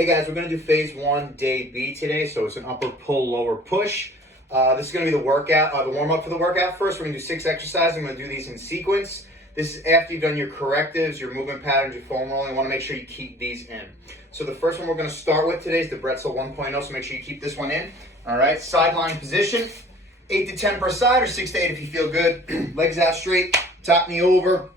Hey guys, we're going to do phase 1, day B today. So it's an upper pull, lower push. This is going to be the workout, the warm up for the workout first. We're going to do 6 exercises. I'm going to do these in sequence. This is after you've done your correctives, your movement patterns, your foam rolling. You want to make sure you keep these in. So the first one we're going to start with today is the Bretzle 1.0. So make sure you keep this one in. All right, sideline position, 8 to 10 per side or 6 to 8 if you feel good. Legs out straight, top knee over.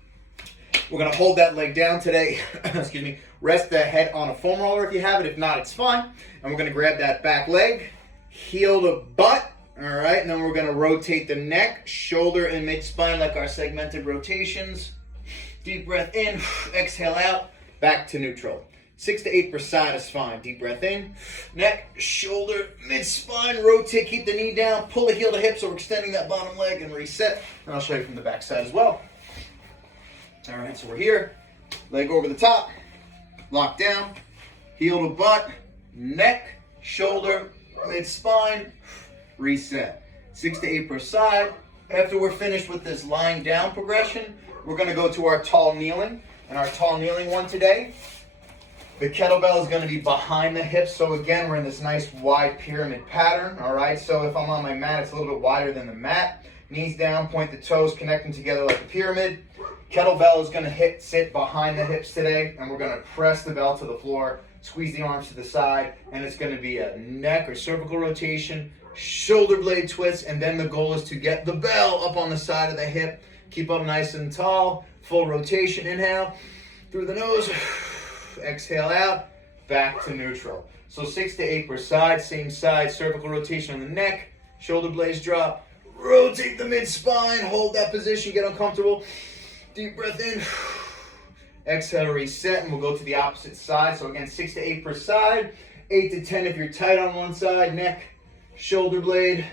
We're going to hold that leg down today. Excuse me. Rest the head on a foam roller if you have it. If not, it's fine. And we're going to grab that back leg, heel to butt. All right. And then we're going to rotate the neck, shoulder, and mid-spine like our segmented rotations. Deep breath in. Exhale out. Back to neutral. 6 to 8 per side is fine. Deep breath in. Neck, shoulder, mid-spine. Rotate. Keep the knee down. Pull the heel to hip so we're extending that bottom leg and reset. And I'll show you from the back side as well. All right, so we're here, leg over the top, lock down, heel to butt, neck, shoulder, mid-spine, reset. 6 to 8 per side. After we're finished with this lying down progression, we're gonna go to our tall kneeling. And our tall kneeling one today, the kettlebell is gonna be behind the hips. So again, we're in this nice wide pyramid pattern, all right? So if I'm on my mat, it's a little bit wider than the mat. Knees down, point the toes, connect them together like a pyramid. Kettlebell is going to sit behind the hips today, and we're going to press the bell to the floor, squeeze the arms to the side, and it's going to be a neck or cervical rotation, shoulder blade twist, and then the goal is to get the bell up on the side of the hip. Keep up nice and tall, full rotation, inhale, through the nose, exhale out, back to neutral. So 6 to 8 per side, same side, cervical rotation on the neck, shoulder blades drop, rotate the mid-spine, hold that position, get uncomfortable. Deep breath in, exhale, reset, and we'll go to the opposite side. So again, 6 to 8 per side, 8 to 10 if you're tight on one side, neck, shoulder blade,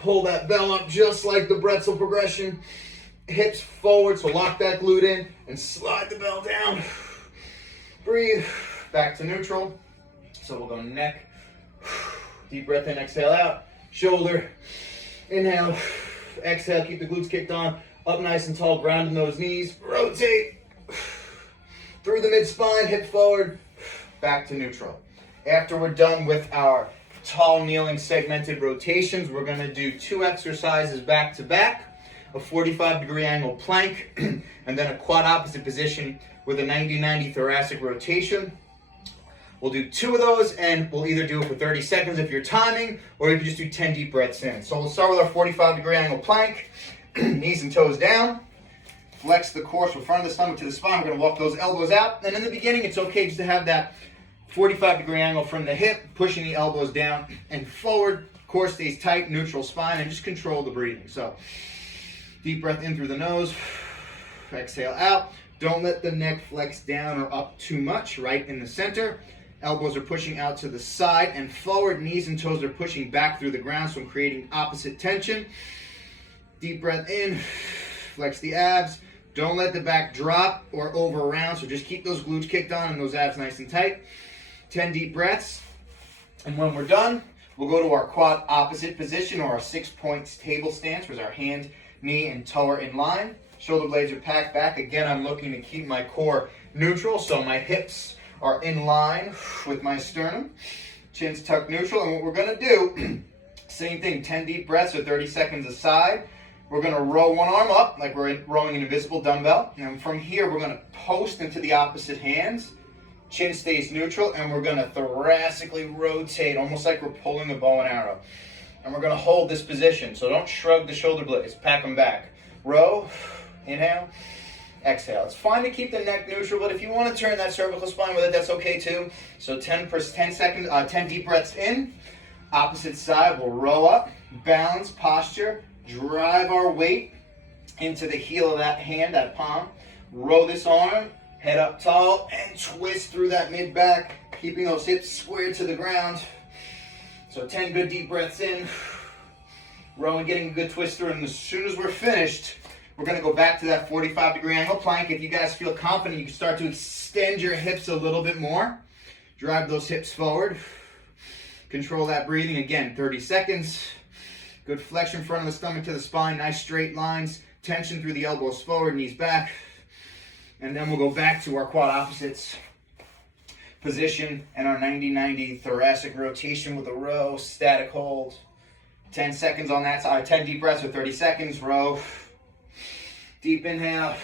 pull that bell up just like the Bretzle progression, hips forward, so lock that glute in, and slide the bell down, breathe, back to neutral. So we'll go neck, deep breath in, exhale out, shoulder, inhale, exhale, keep the glutes kicked on, up nice and tall, grounding those knees, rotate, through the mid-spine, hip forward, back to neutral. After we're done with our tall kneeling segmented rotations, we're gonna do 2 exercises back to back, a 45-degree angle plank, and then a quad opposite position with a 90-90 thoracic rotation. We'll do 2 of those, and we'll either do it for 30 seconds if you're timing, or you can just do 10 deep breaths in. So we'll start with our 45-degree angle plank, knees and toes down, flex the core from front of the stomach to the spine. We're gonna walk those elbows out, and in the beginning, it's okay just to have that 45-degree angle from the hip, pushing the elbows down and forward. Core stays tight, neutral spine, and just control the breathing. So deep breath in through the nose, exhale out. Don't let the neck flex down or up too much, right in the center. Elbows are pushing out to the side and forward. Knees and toes are pushing back through the ground, so I'm creating opposite tension. Deep breath in, flex the abs. Don't let the back drop or over around, so just keep those glutes kicked on and those abs nice and tight. 10 deep breaths. And when we're done, we'll go to our quad opposite position, or our 6-point table stance, where our hand, knee, and toe are in line. Shoulder blades are packed back. Again, I'm looking to keep my core neutral, so my hips are in line with my sternum. Chin's tucked neutral. And what we're gonna do, same thing, 10 deep breaths or 30 seconds aside. We're gonna row one arm up like we're rowing an invisible dumbbell. And from here, we're gonna post into the opposite hands. Chin stays neutral, and we're gonna thoracically rotate, almost like we're pulling a bow and arrow. And we're gonna hold this position, so don't shrug the shoulder blades, pack them back. Row, inhale, exhale. It's fine to keep the neck neutral, but if you wanna turn that cervical spine with it, that's okay too. So 10 deep breaths in. Opposite side, we'll row up, balance, posture, drive our weight into the heel of that hand, that palm. Row this arm, head up tall, and twist through that mid-back, keeping those hips squared to the ground. So 10 good deep breaths in. Rowing, getting a good twist through, and as soon as we're finished, we're gonna go back to that 45-degree angle plank. If you guys feel confident, you can start to extend your hips a little bit more. Drive those hips forward. Control that breathing. Again, 30 seconds. Good flexion front of the stomach to the spine. Nice straight lines. Tension through the elbows forward, knees back. And then we'll go back to our quad opposites. position and our 90-90 thoracic rotation with a row, static hold. 10 seconds on that side, 10 deep breaths for 30 seconds, row. Deep inhale,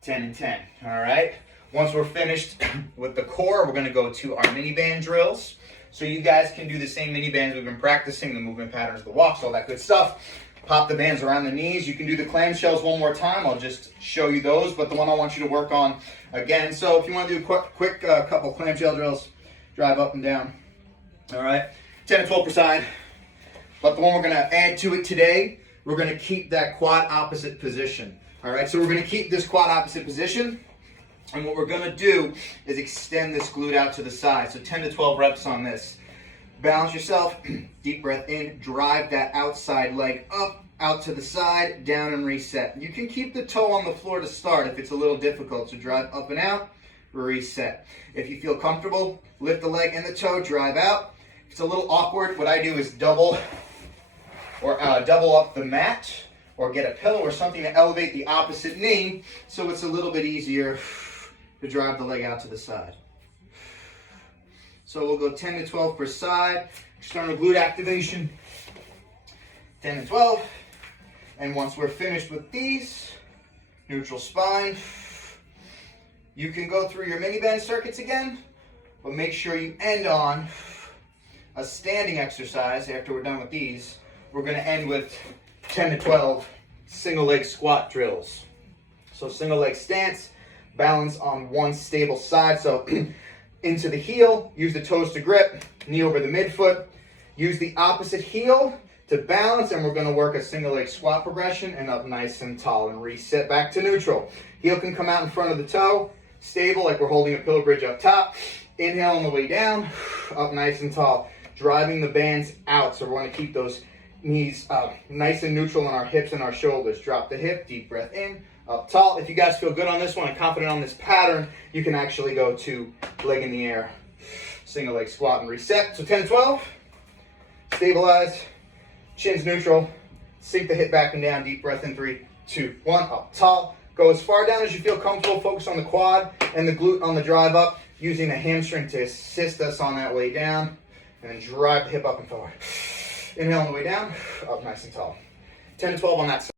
10 and 10, all right? Once we're finished with the core, we're gonna go to our mini band drills. So you guys can do the same mini bands we've been practicing, the movement patterns, the walks, all that good stuff. Pop the bands around the knees. You can do the clamshells one more time. I'll just show you those, but the one I want you to work on again. So if you want to do a quick couple clamshell drills, drive up and down. All right, 10 to 12 per side. But the one we're going to add to it today, we're going to keep that quad opposite position. All right, so we're going to keep this quad opposite position. And what we're going to do is extend this glute out to the side. So 10 to 12 reps on this. Balance yourself, deep breath in, drive that outside leg up, out to the side, down and reset. You can keep the toe on the floor to start if it's a little difficult, so drive up and out, reset. If you feel comfortable, lift the leg and the toe, drive out. If it's a little awkward, what I do is double up the mat or get a pillow or something to elevate the opposite knee so it's a little bit easier to drive the leg out to the side. So we'll go 10 to 12 per side. External glute activation. 10 to 12. And once we're finished with these, neutral spine. You can go through your mini band circuits again, but make sure you end on a standing exercise after we're done with these. We're going to end with 10 to 12 single leg squat drills. So single leg stance, balance on one stable side. So into the heel, use the toes to grip, knee over the midfoot. Use the opposite heel to balance, and we're going to work a single leg squat progression and up nice and tall and reset back to neutral. Heel can come out in front of the toe, stable like we're holding a pillow bridge up top. Inhale on the way down, up nice and tall, driving the bands out. So we're going to keep those knees nice and neutral on our hips and our shoulders. Drop the hip, deep breath in, up tall. If you guys feel good on this one and confident on this pattern, you can actually go to leg in the air, single leg squat and reset. So 10 to 12, stabilize, chin's neutral, sink the hip back and down, deep breath in, 3, 2, 1, up tall. Go as far down as you feel comfortable. Focus on the quad and the glute on the drive up, using the hamstring to assist us on that way down, and then drive the hip up and forward. Inhale on the way down, up nice and tall. 10 to 12 on that side.